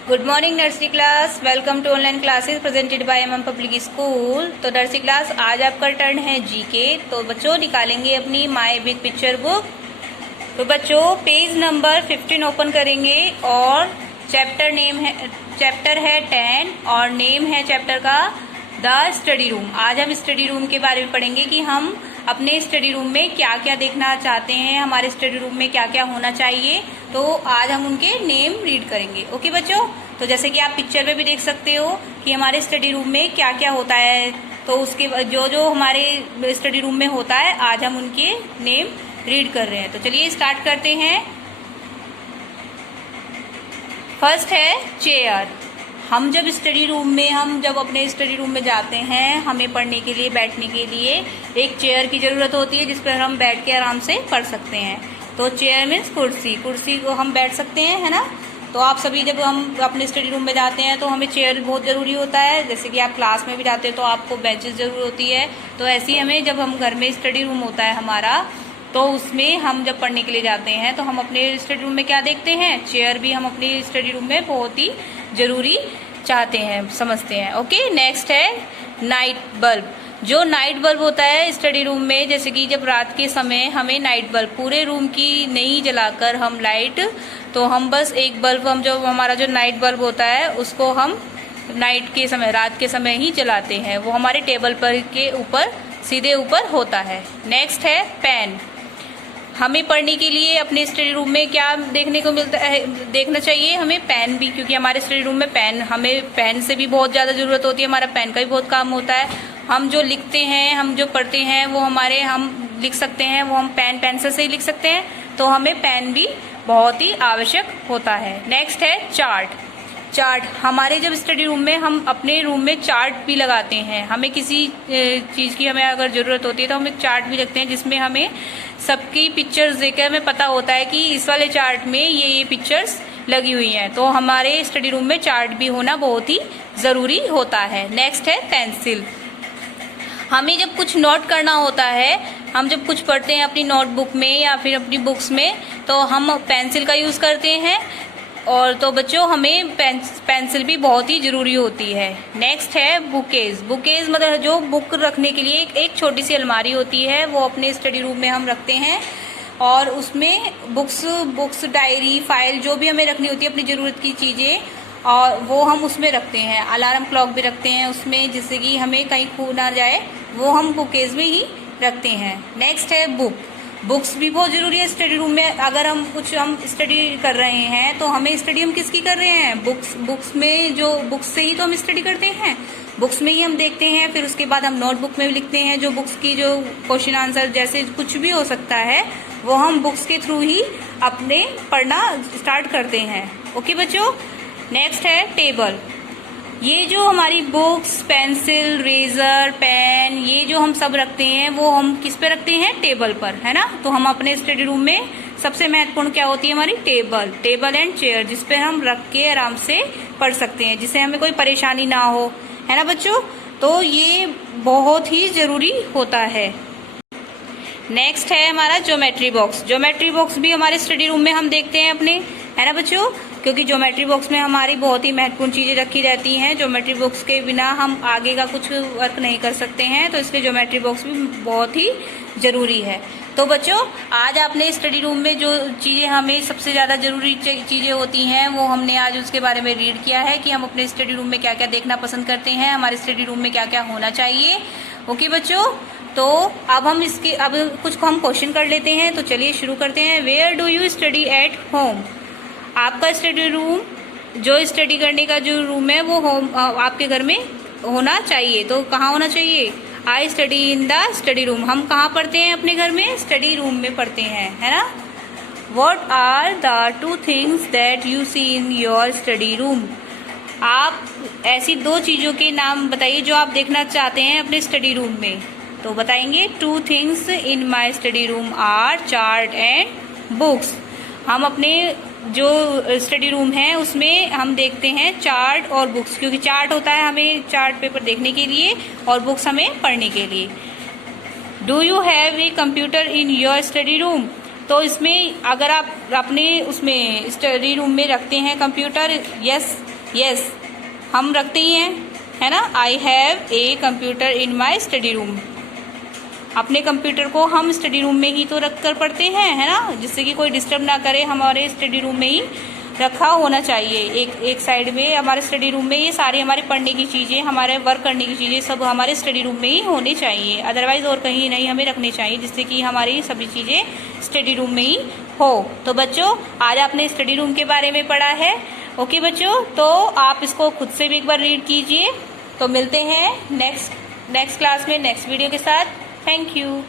Good morning nursery class. Welcome to online classes presented by MM public school. तो nursery class आज आपका turn है GK. तो बच्चों निकालेंगे अपनी माय बिग पिक्चर बुक। तो बच्चों पेज नंबर 15 ओपन करेंगे और चैप्टर है 10 और नेम है चैप्टर का द स्टडी रूम। आज हम स्टडी रूम के बारे में पढ़ेंगे कि हम अपने स्टडी रूम में क्या क्या देखना चाहते हैं, हमारे स्टडी रूम में क्या क्या होना चाहिए। तो आज हम उनके नेम रीड करेंगे। ओके बच्चों, तो जैसे कि आप पिक्चर में भी देख सकते हो कि हमारे स्टडी रूम में क्या क्या होता है। तो उसके जो जो हमारे स्टडी रूम में होता है आज हम उनके नेम रीड कर रहे हैं। तो चलिए स्टार्ट करते हैं। फर्स्ट है चेयर। हम जब अपने स्टडी रूम में जाते हैं, हमें पढ़ने के लिए बैठने के लिए एक चेयर की जरूरत होती है जिस पर हम बैठ के आराम से पढ़ सकते हैं। तो चेयर मीन्स कुर्सी को हम बैठ सकते हैं, है ना। तो आप सभी जब हम अपने स्टडी रूम में जाते हैं तो हमें चेयर बहुत ज़रूरी होता है। जैसे कि आप क्लास में भी जाते हैं तो आपको बेंचेस जरूर होती है। तो ऐसे ही हमें जब हम घर में स्टडी रूम होता है हमारा, तो उसमें हम जब पढ़ने के लिए जाते हैं तो हम अपने स्टडी रूम में क्या देखते हैं, चेयर भी हम अपने स्टडी रूम में बहुत ही जरूरी चाहते हैं, समझते हैं। ओके, नेक्स्ट है नाइट बल्ब। जो नाइट बल्ब होता है स्टडी रूम में, जैसे कि जब रात के समय हमें नाइट बल्ब पूरे रूम की नहीं जलाकर हम लाइट, तो हम बस एक बल्ब हमारा जो नाइट बल्ब होता है उसको हम नाइट के समय, रात के समय ही जलाते हैं। वो हमारे टेबल पर के ऊपर सीधे ऊपर होता है। नेक्स्ट है पेन। हमें पढ़ने के लिए अपने स्टडी रूम में क्या देखने को मिलता है, देखना चाहिए हमें पेन भी, क्योंकि हमारे स्टडी रूम में हमें पेन से भी बहुत ज़्यादा ज़रूरत होती है। हमारा पेन का भी बहुत काम होता है। हम जो लिखते हैं, हम जो पढ़ते हैं वो हम लिख सकते हैं, वो हम पेंसिल से ही लिख सकते हैं। तो हमें पेन भी बहुत ही आवश्यक होता है। नेक्स्ट है चार्ट। हमारे जब स्टडी रूम में हम अपने रूम में चार्ट भी लगाते हैं। हमें किसी चीज़ की हमें अगर ज़रूरत होती है तो हम एक चार्ट भी रखते हैं जिसमें हमें सबकी पिक्चर्स देखकर हमें पता होता है कि इस वाले चार्ट में ये पिक्चर्स लगी हुई हैं। तो हमारे स्टडी रूम में चार्ट भी होना बहुत ही ज़रूरी होता है। नेक्स्ट है पेंसिल। हमें जब कुछ नोट करना होता है, हम जब कुछ पढ़ते हैं अपनी नोटबुक में या फिर अपनी बुक्स में, तो हम पेंसिल का यूज़ करते हैं। और तो बच्चों हमें पेंसिल भी बहुत ही ज़रूरी होती है। नेक्स्ट है बुकेज मतलब जो बुक रखने के लिए एक छोटी सी अलमारी होती है, वो अपने स्टडी रूम में हम रखते हैं। और उसमें बुक्स डायरी फाइल जो भी हमें रखनी होती है अपनी ज़रूरत की चीज़ें, और वो हम उसमें रखते हैं। अलार्म क्लॉक भी रखते हैं उसमें, जिससे कि हमें कहीं खो ना जाए, वो हम बुकेज में ही रखते हैं। नेक्स्ट है बुक्स भी बहुत ज़रूरी है स्टडी रूम में। अगर हम स्टडी कर रहे हैं तो हमें स्टडी हम किसकी कर रहे हैं, बुक्स में, जो बुक्स से ही तो हम स्टडी करते हैं, बुक्स में ही हम देखते हैं। फिर उसके बाद हम नोटबुक में भी लिखते हैं। जो बुक्स की जो क्वेश्चन आंसर जैसे कुछ भी हो सकता है, वो हम बुक्स के थ्रू ही अपने पढ़ना स्टार्ट करते हैं। ओके बच्चों, नेक्स्ट है टेबल। ये जो हमारी बुक्स, पेंसिल, रेजर, पेन, ये जो हम सब रखते हैं वो हम किस पे रखते हैं, टेबल पर, है ना। तो हम अपने स्टडी रूम में सबसे महत्वपूर्ण क्या होती है, हमारी टेबल एंड चेयर, जिस पे हम रख के आराम से पढ़ सकते हैं, जिससे हमें कोई परेशानी ना हो, है ना बच्चों। तो ये बहुत ही जरूरी होता है। नेक्स्ट है हमारा ज्योमेट्री बॉक्स भी हमारे स्टडी रूम में हम देखते हैं अपने, है ना बच्चों, क्योंकि ज्योमेट्री बॉक्स में हमारी बहुत ही महत्वपूर्ण चीज़ें रखी रहती हैं। ज्योमेट्री बॉक्स के बिना हम आगे का कुछ वर्क नहीं कर सकते हैं, तो इसलिए ज्योमेट्री बॉक्स भी बहुत ही ज़रूरी है। तो बच्चों आज आपने स्टडी रूम में जो चीज़ें हमें सबसे ज़्यादा ज़रूरी चीज़ें होती हैं वो हमने आज उसके बारे में रीड किया है कि हम अपने स्टडी रूम में क्या क्या देखना पसंद करते हैं, हमारे स्टडी रूम में क्या क्या होना चाहिए। ओके बच्चों, तो अब कुछ हम क्वेश्चन कर लेते हैं। तो चलिए शुरू करते हैं। Where do you study at home. आपका स्टडी रूम, जो स्टडी करने का जो रूम है वो आपके घर में होना चाहिए। तो कहाँ होना चाहिए, I study in the study room. हम कहाँ पढ़ते हैं अपने घर में, स्टडी रूम में पढ़ते हैं, है ना। What are the 2 things that you see in your study room? आप ऐसी 2 चीज़ों के नाम बताइए जो आप देखना चाहते हैं अपने स्टडी रूम में। तो बताएंगे 2 things in my study room are chart and books। हम अपने जो स्टडी रूम है उसमें हम देखते हैं चार्ट और बुक्स, क्योंकि चार्ट होता है हमें चार्ट पेपर देखने के लिए और बुक्स हमें पढ़ने के लिए। Do you have a computer in your study room. तो इसमें अगर आप अपने उसमें स्टडी रूम में रखते हैं कंप्यूटर, यस हम रखते ही हैं, है ना। I have a computer in my study room. अपने कंप्यूटर को हम स्टडी रूम में ही तो रख कर पढ़ते हैं, है ना, जिससे कि कोई डिस्टर्ब ना करे। हमारे स्टडी रूम में ही रखा होना चाहिए, एक साइड में हमारे स्टडी रूम में। ये सारी हमारे पढ़ने की चीज़ें, हमारे वर्क करने की चीज़ें सब हमारे स्टडी रूम में ही होनी चाहिए, अदरवाइज़ और कहीं नहीं हमें रखने चाहिए, जिससे कि हमारी सभी चीज़ें स्टडी रूम में ही हो। तो बच्चों, आज आपने स्टडी रूम के बारे में पढ़ा है। ओके बच्चों, तो आप इसको खुद से भी एक बार रीड कीजिए। तो मिलते हैं नेक्स्ट क्लास में नेक्स्ट वीडियो के साथ। Thank you.